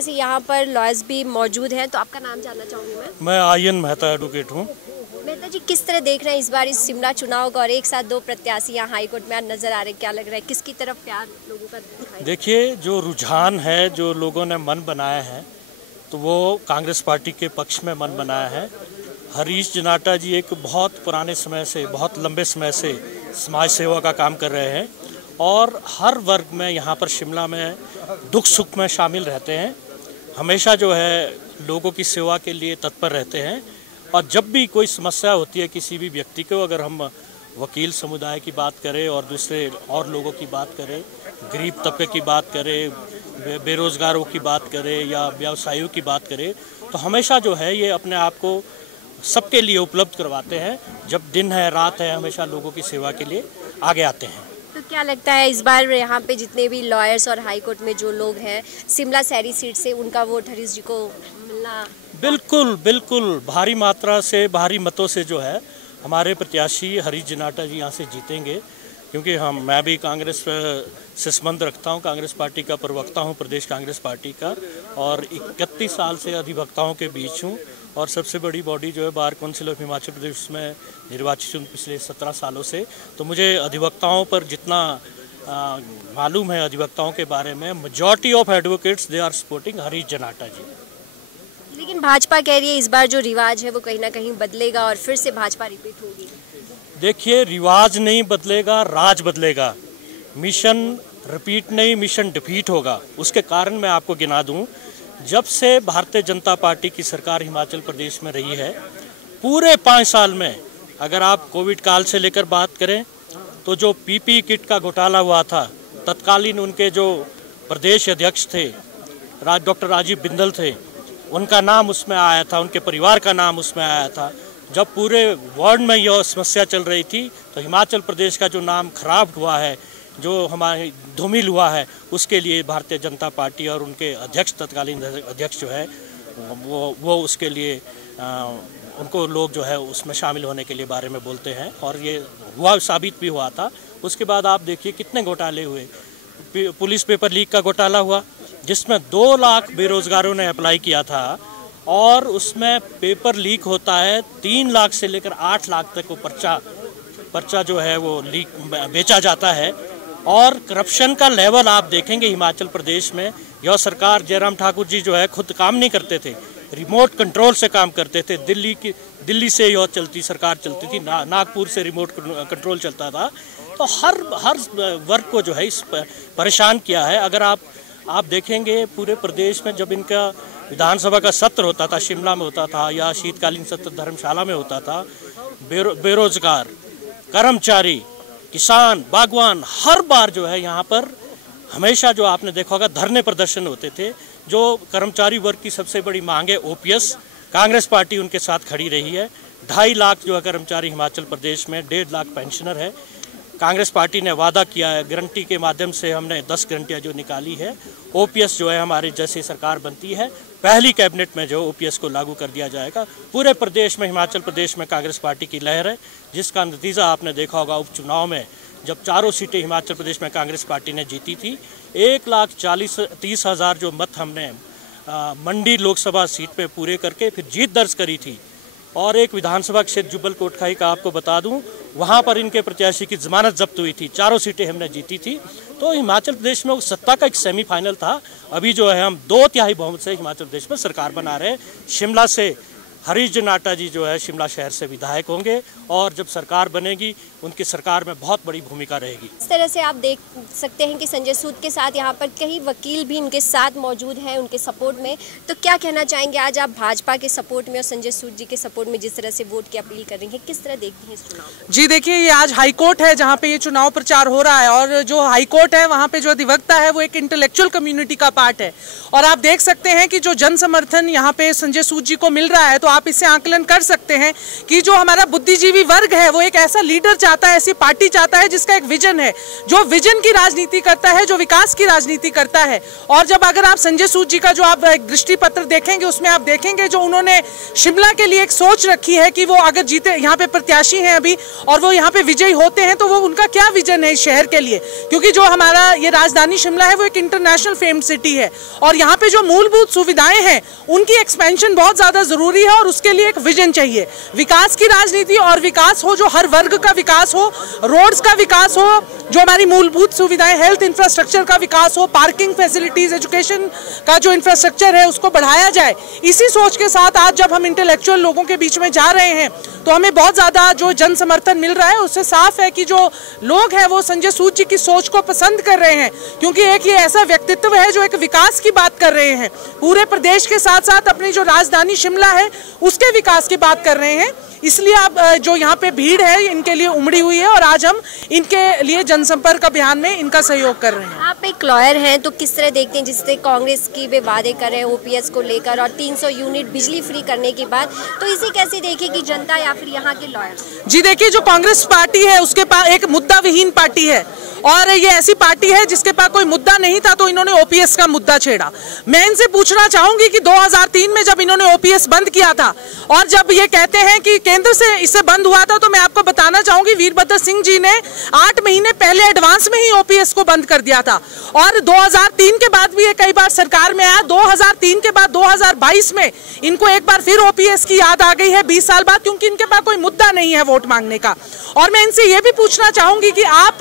से यहाँ पर लॉयर्स भी मौजूद हैं, तो आपका नाम जानना चाहूँगी मैं आर्यन मेहता एडवोकेट हूँ। मेहता जी, किस तरह देख रहे हैं इस बार इस शिमला चुनाव को और एक साथ दो प्रत्याशी यहाँ हाईकोर्ट में आज नजर आ रहे हैं, क्या लग रहा है किसकी तरफ प्यार लोगों का दिखाई? देखिए, जो रुझान है, जो लोगों ने मन बनाया है, तो वो कांग्रेस पार्टी के पक्ष में मन बनाया है। हरीश जनाटा जी एक बहुत पुराने समय से, बहुत लंबे समय से समाज सेवा का काम कर रहे हैं और हर वर्ग में यहाँ पर शिमला में दुख सुख में शामिल रहते हैं। हमेशा जो है लोगों की सेवा के लिए तत्पर रहते हैं और जब भी कोई समस्या होती है किसी भी व्यक्ति को, अगर हम वकील समुदाय की बात करें और दूसरे और लोगों की बात करें, गरीब तबके की बात करें, बेरोज़गारों की बात करें या व्यवसायियों की बात करें, तो हमेशा जो है ये अपने आप को सबके लिए उपलब्ध करवाते हैं। जब दिन है रात है, हमेशा लोगों की सेवा के लिए आगे आते हैं। तो क्या लगता है इस बार यहाँ पे जितने भी लॉयर्स और हाई कोर्ट में जो लोग हैं शिमला शहरी सीट से, उनका वोट हरीश जी को मिलना? बिल्कुल बिल्कुल, भारी मात्रा से, भारी मतों से जो है हमारे प्रत्याशी हरीश जनाटा जी यहाँ से जीतेंगे, क्योंकि मैं भी कांग्रेस से संबंध रखता हूँ, कांग्रेस पार्टी का प्रवक्ता हूँ, प्रदेश कांग्रेस पार्टी का, और 31 साल से अधिवक्ताओं के बीच हूँ और सबसे बड़ी बॉडी जो है bar council of Himachal Pradesh में निर्वाचित हूँ पिछले 17 सालों से। तो मुझे अधिवक्ताओं पर जितना मालूम है, अधिवक्ताओं के बारे में, majority of advocates they are supporting Harish Janata ji. लेकिन भाजपा कह रही है इस बार जो रिवाज है वो कहीं ना कहीं बदलेगा और फिर से भाजपा रिपीट होगी। देखिए, रिवाज नहीं बदलेगा, राज बदलेगा। मिशन रिपीट नहीं, मिशन डिफीट होगा। उसके कारण मैं आपको गिना दूं, जब से भारतीय जनता पार्टी की सरकार हिमाचल प्रदेश में रही है, पूरे 5 साल में अगर आप कोविड काल से लेकर बात करें तो जो पीपी किट का घोटाला हुआ था, तत्कालीन उनके जो प्रदेश अध्यक्ष थे डॉक्टर राजीव बिंदल थे, उनका नाम उसमें आया था, उनके परिवार का नाम उसमें आया था। जब पूरे वर्ल्ड में यह समस्या चल रही थी तो हिमाचल प्रदेश का जो नाम खराब हुआ है, जो हमारे धूमिल हुआ है, उसके लिए भारतीय जनता पार्टी और उनके अध्यक्ष, तत्कालीन अध्यक्ष जो है वो उसके लिए उनको लोग जो है उसमें शामिल होने के लिए बारे में बोलते हैं और ये हुआ, साबित भी हुआ था। उसके बाद आप देखिए कितने घोटाले हुए। पुलिस पेपर लीक का घोटाला हुआ जिसमें 2 लाख बेरोजगारों ने अप्लाई किया था और उसमें पेपर लीक होता है 3 लाख से लेकर 8 लाख तक वो पर्चा जो है वो लीक बेचा जाता है। और करप्शन का लेवल आप देखेंगे हिमाचल प्रदेश में, यह सरकार जयराम ठाकुर जी जो है खुद काम नहीं करते थे, रिमोट कंट्रोल से काम करते थे। दिल्ली से यह सरकार चलती थी, नागपुर से रिमोट कंट्रोल चलता था। तो हर वर्ग को जो है इस परेशान किया है। अगर आप देखेंगे पूरे प्रदेश में जब इनका विधानसभा का सत्र होता था, शिमला में होता था या शीतकालीन सत्र धर्मशाला में होता था, बेरोजगार, कर्मचारी, किसान, बागवान, हर बार जो है यहाँ पर हमेशा जो आपने देखा होगा धरने प्रदर्शन होते थे। जो कर्मचारी वर्ग की सबसे बड़ी मांग है ओपीएस, कांग्रेस पार्टी उनके साथ खड़ी रही है। 2.5 लाख जो है कर्मचारी हिमाचल प्रदेश में, 1.5 लाख पेंशनर है। कांग्रेस पार्टी ने वादा किया है, गारंटी के माध्यम से हमने 10 गारंटियाँ जो निकाली है। ओपीएस जो है हमारी जैसी सरकार बनती है, पहली कैबिनेट में जो ओपीएस को लागू कर दिया जाएगा। पूरे प्रदेश में, हिमाचल प्रदेश में कांग्रेस पार्टी की लहर है, जिसका नतीजा आपने देखा होगा उपचुनाव में, जब 4 सीटें हिमाचल प्रदेश में कांग्रेस पार्टी ने जीती थी। 1,30,000 जो मत हमने मंडी लोकसभा सीट पे पूरे करके फिर जीत दर्ज करी थी। और एक विधानसभा क्षेत्र जुब्बल कोटखाई का आपको बता दूं, वहां पर इनके प्रत्याशी की जमानत जब्त हुई थी। 4 सीटें हमने जीती थी। तो हिमाचल प्रदेश में सत्ता का एक सेमीफाइनल था। अभी जो है हम 2/3 बहुमत से हिमाचल प्रदेश में सरकार बना रहे हैं। शिमला से हरीश जनाटा जी जो है शिमला शहर से विधायक होंगे और जब सरकार बनेगी उनकी सरकार में बहुत बड़ी भूमिका रहेगी। इस तरह से आप देख सकते हैं कि संजय सूद के साथ यहाँ पर कई वकील भी इनके साथ मौजूद हैं उनके सपोर्ट में। तो क्या कहना चाहेंगे, आज आप भाजपा के सपोर्ट में और संजय सूद जी के सपोर्ट में जिस तरह से वोट की अपील कर रही हैं, किस तरह देखती हैं इस चुनाव? जी देखिए, ये आज हाईकोर्ट है जहाँ पे ये चुनाव प्रचार हो रहा है और जो हाईकोर्ट है वहाँ पे जो अधिवक्ता है वो एक इंटेलेक्चुअल कम्युनिटी का पार्ट है और आप देख सकते हैं कि जो जन समर्थन यहाँ पे संजय सूद जी को मिल रहा है, तो आप इससे आकलन कर सकते हैं कि जो हमारा बुद्धिजीवी वर्ग है वो एक ऐसा लीडर चाहता है, ऐसी पार्टी चाहता है जिसका एक विजन है, जो विजन की राजनीति करता है, जो विकास की राजनीति करता है। और जब अगर आप संजय सूद जी का जो आप दृष्टि पत्र देखेंगे उसमें आप देखेंगे जो उन्होंने शिमला के लिए एक सोच रखी है कि वो अगर जीते, यहाँ पे प्रत्याशी हैं अभी और वो यहाँ पे विजयी होते हैं तो वो उनका क्या विजन है इस शहर के लिए, क्योंकि जो हमारा ये राजधानी शिमला है वो एक इंटरनेशनल फेम्ड सिटी है और यहाँ पे जो मूलभूत सुविधाएं हैं उनकी एक्सपेंशन बहुत ज्यादा जरूरी है और उसके लिए एक विजन चाहिए। विकास की राजनीति और विकास हो, जो हर वर्ग का विकास हो, रोड्स का विकास हो, जो हमारी मूलभूत सुविधाएं, हेल्थ इंफ्रास्ट्रक्चर का विकास हो, पार्किंग फैसिलिटीज, एजुकेशन का जो इंफ्रास्ट्रक्चर है उसको बढ़ाया जाए। इसी सोच के साथ आज जब हम इंटेलेक्चुअल लोगों के बीच में जा रहे हैं तो हमें बहुत ज्यादा जो जन समर्थन मिल रहा है उससे साफ है कि जो लोग हैं वो संजय सूद जी की सोच को पसंद कर रहे हैं, क्योंकि एक ये ऐसा व्यक्तित्व है जो एक विकास की बात कर रहे हैं, पूरे प्रदेश के साथ साथ अपनी जो राजधानी शिमला है उसके विकास की बात कर रहे हैं। इसलिए आप जो यहाँ पे भीड़ है इनके लिए उमड़ी हुई है और आज हम इनके लिए जनसंपर्क अभियान में इनका सहयोग कर रहे हैं। आप एक लॉयर हैं तो किस तरह देखते हैं जिससे कांग्रेस की वे वादे कर रहे हैं ओपीएस को लेकर और 300 यूनिट बिजली फ्री करने की बात, तो इसे कैसे देखेगी जनता या फिर यहाँ के लॉयर? जी देखिए, जो कांग्रेस पार्टी है उसके पास एक मुद्दा विहीन पार्टी है और ये ऐसी पार्टी है जिसके पास कोई मुद्दा नहीं था तो इन्होंने ओपीएस का मुद्दा छेड़ा। मैं इनसे पूछना चाहूंगी कि 2003 में जब इन्होंने ओपीएस बंद किया था और जब ये कहते हैं कि केंद्र से इससे बंद हुआ था, तो मैं आपको बताना चाहूंगी वीरभद्र सिंह जी ने 8 महीने पहले एडवांस में ही ओपीएस को बंद कर दिया था और 2003 के बाद भी ये कई बार सरकार में आया। 2003 के बाद 2022 में इनको एक बार फिर ओपीएस की याद आ गई है 20 साल बाद, क्योंकि इनके पास कोई मुद्दा नहीं है वोट मांगने का। और मैं इनसे ये भी पूछना चाहूंगी कि आप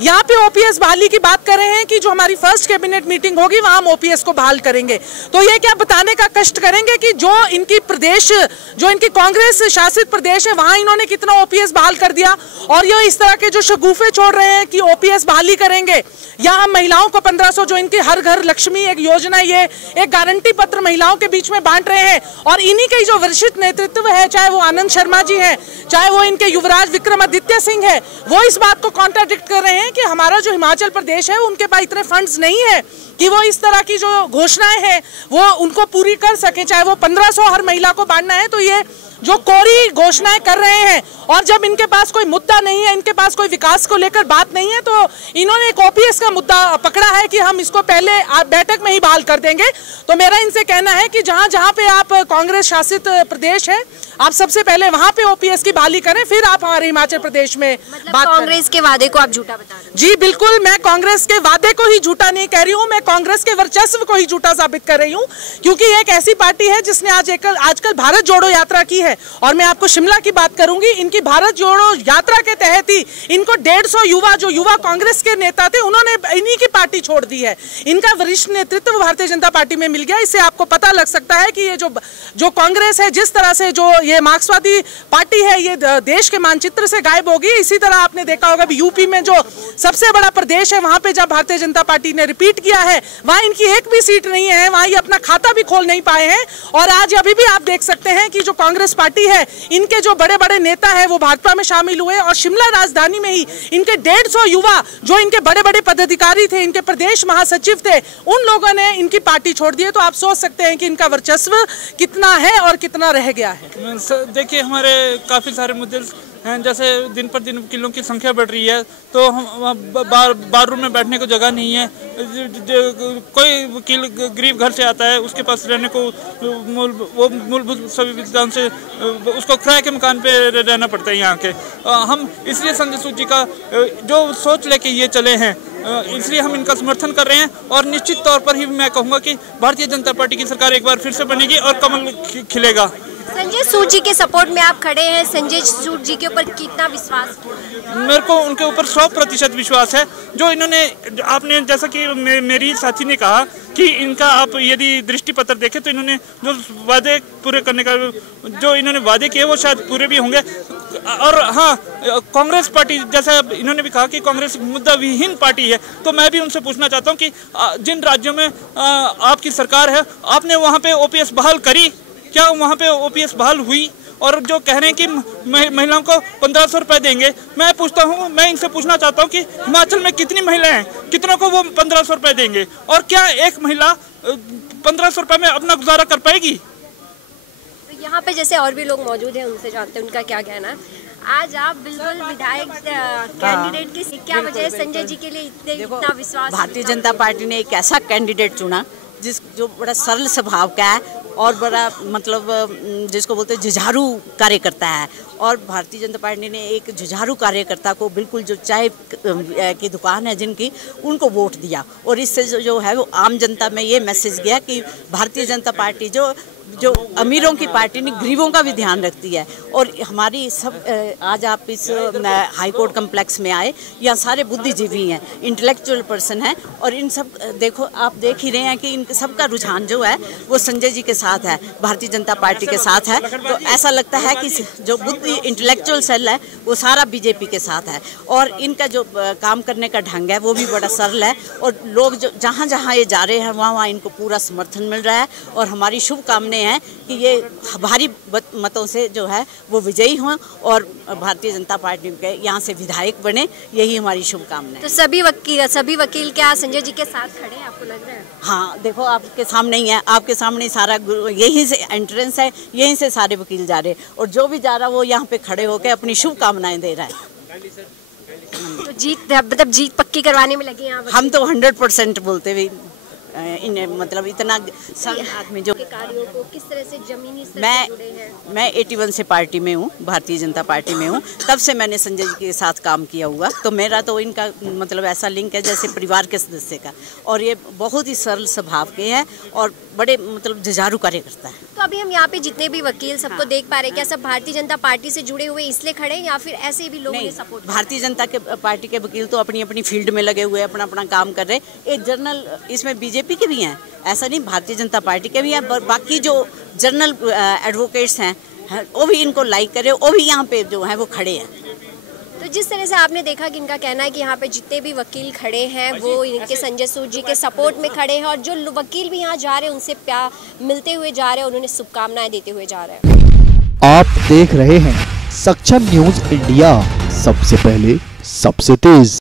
यहाँ पे ओपीएस बहाली की बात कर रहे हैं कि जो हमारी फर्स्ट कैबिनेट मीटिंग होगी वहां हम ओपीएस को बहाल करेंगे, तो ये क्या बताने का कष्ट करेंगे कि जो इनकी प्रदेश, जो इनकी कांग्रेस शासित प्रदेश है वहां इन्होंने कितना ओपीएस बहाल कर दिया और ये इस तरह के जो शगुफे छोड़ रहे हैं कि ओपीएस बहाली करेंगे या हम महिलाओं को 1500 जो इनकी हर घर लक्ष्मी एक योजना, ये एक गारंटी पत्र महिलाओं के बीच में बांट रहे हैं और इन्हीं के जो वरिष्ठ नेतृत्व है, चाहे वो आनंद शर्मा जी हैं, चाहे वो इनके युवराज विक्रमादित्य सिंह है, वो इस बात को कॉन्ट्राडिक्ट कर रहे हैं कि हमारा जो हिमाचल प्रदेश है उनके पास इतने फंड्स नहीं है कि वो इस तरह की जो घोषणाएं हैं वो उनको पूरी कर सके। चाहे वो 1500 हर महिला को बांटना है, तो ये जो कोरी घोषणाएं कर रहे हैं और जब इनके पास कोई मुद्दा नहीं है, इनके पास कोई विकास को लेकर बात नहीं है, तो इन्होंने एक ओपीएस का मुद्दा पकड़ा है कि हम इसको पहले बैठक में ही बहाल कर देंगे। तो मेरा इनसे कहना है कि जहां जहां पे आप कांग्रेस शासित प्रदेश है आप सबसे पहले वहां पे ओपीएस की बहाली करें, फिर आप हमारे हिमाचल प्रदेश में बात कांग्रेस के वादे को आप झूठा बता रहे हैं? जी बिल्कुल, मैं कांग्रेस के वादे को ही झूठा नहीं कह रही हूँ, मैं कांग्रेस के वर्चस्व को ही झूठा साबित कर रही हूँ, क्योंकि ये एक ऐसी पार्टी है जिसने आजकल भारत जोड़ो यात्रा की है। और मैं आपको शिमला की बात करूंगी, इनकी भारत जोड़ो यात्रा के तहत ही इनको 150 युवा, जो युवा कांग्रेस के नेता थे, उन्होंने इन्हीं की पार्टी छोड़ दी है। इनका वरिष्ठ नेतृत्व भारतीय जनता पार्टी में मिल गया। इससे आपको पता लग सकता है कि ये जो कांग्रेस है, जिस तरह से जो ये मार्क्सवादी पार्टी है, ये देश के मानचित्र से गायब होगी। इसी तरह आपने देखा होगा यूपी में जो सबसे बड़ा प्रदेश है, वहां पे जब भारतीय जनता पार्टी ने रिपीट किया है, वहां इनकी एक भी सीट नहीं है, वहां ये अपना खाता भी खोल नहीं पाए हैं। और आज अभी भी आप देख सकते हैं कि जो कांग्रेस पार्टी है, इनके जो बड़े बड़े नेता है वो भाजपा में शामिल हुए और शिमला राजधानी में ही इनके 150 युवा, जो इनके बड़े बड़े पदाधिकारी थे, इनके प्रदेश महासचिव थे, उन लोगों ने इनकी पार्टी छोड़ दी है। तो आप सोच सकते हैं कि इनका वर्चस्व कितना है और कितना रह गया है। देखिए, हमारे काफ़ी सारे मुद्दे हैं, जैसे दिन पर दिन वकीलों की संख्या बढ़ रही है, तो हम बार रूम में बैठने को जगह नहीं है। कोई वकील गरीब घर से आता है, उसके पास रहने को मूलभूत संविधान से उसको किराए के मकान पे रहना पड़ता है यहाँ के। हम इसलिए संजय सूद जी का जो सोच लेके ये चले हैं, इसलिए हम इनका समर्थन कर रहे हैं और निश्चित तौर पर ही मैं कहूँगा कि भारतीय जनता पार्टी की सरकार एक बार फिर से बनेगी और कमल खिलेगा। संजय सूद जी के सपोर्ट में आप खड़े हैं, संजय सूद जी के ऊपर कितना विश्वास? मेरे को उनके ऊपर 100% विश्वास है। जो इन्होंने, आपने जैसा कि मेरी साथी ने कहा कि इनका आप यदि दृष्टि पत्र देखें तो इन्होंने जो वादे पूरे करने का जो इन्होंने वादे किए वो शायद पूरे भी होंगे। और हाँ, कांग्रेस पार्टी, जैसा इन्होंने भी कहा कि कांग्रेस मुद्दा विहीन पार्टी है, तो मैं भी उनसे पूछना चाहता हूँ कि जिन राज्यों में आपकी सरकार है, आपने वहाँ पे ओपीएस बहाल करी? क्या वहाँ पे ओपीएस बहाल हुई? और जो कह रहे हैं कि महिलाओं को 1500 रुपये देंगे, मैं पूछता हूँ, मैं इनसे पूछना चाहता हूँ कि हिमाचल में कितनी महिलाएं हैं, कितनों को वो 1500 रुपये देंगे? और क्या एक महिला 1500 रुपये में अपना गुजारा कर पाएगी? यहाँ पे जैसे और भी लोग मौजूद हैं, उनसे जानते हैं उनका क्या कहना है। आज आप बिल्कुल विधायक कैंडिडेट की क्या वजह है संजय जी के लिए इतना विश्वास? भारतीय जनता पार्टी ने एक ऐसा कैंडिडेट चुना जो बड़ा सरल स्वभाव का है और बड़ा मतलब जिसको बोलते हैं जुझारू कार्यकर्ता है। और भारतीय जनता पार्टी ने एक जुझारू कार्यकर्ता को बिल्कुल जो चाय की दुकान है जिनकी, उनको वोट दिया। और इससे जो है वो आम जनता में ये मैसेज गया कि भारतीय जनता पार्टी जो अमीरों की पार्टी नहीं, गरीबों का भी ध्यान रखती है। और हमारी सब आज आप इस हाई कोर्ट कम्प्लेक्स में आए, यहाँ सारे बुद्धिजीवी हैं, इंटेलेक्चुअल पर्सन हैं। और इन सब देखो, आप देख ही रहे हैं कि इन सबका रुझान जो है वो संजय जी के साथ है, भारतीय जनता पार्टी के साथ है। तो ऐसा लगता है कि जो बुद्धि इंटेलेक्चुअल सेल है वो सारा बीजेपी के साथ है। और इनका जो काम करने का ढंग है वो भी बड़ा सरल है। और लोग जो जहाँ जहाँ ये जा रहे हैं वहाँ इनको पूरा समर्थन मिल रहा है। और हमारी शुभकामनाएं हैं कि ये भारी मतों से जो है वो विजयी हों और भारतीय जनता पार्टी के यहाँ से विधायक बने, यही हमारी शुभकामनाएं। तो सभी वकील क्या संजय जी के साथ खड़े हैं, आपको लग रहा है? हाँ, देखो आपके सामने ही है, आपके सामने सारा यहीं से एंट्रेंस है, यहीं से सारे वकील जा रहे हैं। और जो भी जा रहा है वो यहाँ पे खड़े होकर अपनी शुभकामनाएं दे रहा है। तो जीत पक्की करवाने में लगे हैं आप? हम तो 100% बोलते हुए इन्हें मतलब इतना आदमी जो कार्यों को किस तरह से जमीनी स्तर पर जुड़े हैं। मैं 81 से पार्टी में हूँ, भारतीय जनता पार्टी में हूँ, तब से मैंने संजय जी के साथ काम किया हुआ। तो मेरा तो इनका मतलब ऐसा लिंक है जैसे परिवार के सदस्य का। और ये बहुत ही सरल स्वभाव के हैं और बड़े मतलब जुझारू कार्यकर्ता है। तो अभी हम यहाँ पे जितने भी वकील सबको देख पा रहे हैं, क्या सब भारतीय जनता पार्टी से जुड़े हुए इसलिए खड़े हैं या फिर ऐसे भी लोगों ने सपोर्ट? भारतीय जनता के पार्टी के वकील तो अपनी अपनी फील्ड में लगे हुए, अपना अपना काम कर रहे हैं। एक जर्नल इसमें बीजेपी के भी हैं, ऐसा नहीं, भारतीय जनता पार्टी के भी हैं। बाकी जो जर्नल एडवोकेट्स हैं वो भी इनको लाइक करे, वो भी यहाँ पे जो है वो खड़े हैं। तो जिस तरह से आपने देखा कि इनका कहना है कि यहाँ पे जितने भी वकील खड़े हैं वो इनके संजय सूद जी के सपोर्ट में खड़े हैं और जो वकील भी यहाँ जा रहे हैं उनसे प्यार मिलते हुए जा रहे हैं, उन्होंने शुभकामनाएं देते हुए जा रहे हैं। आप देख रहे हैं सक्षम न्यूज इंडिया, सबसे पहले सबसे तेज।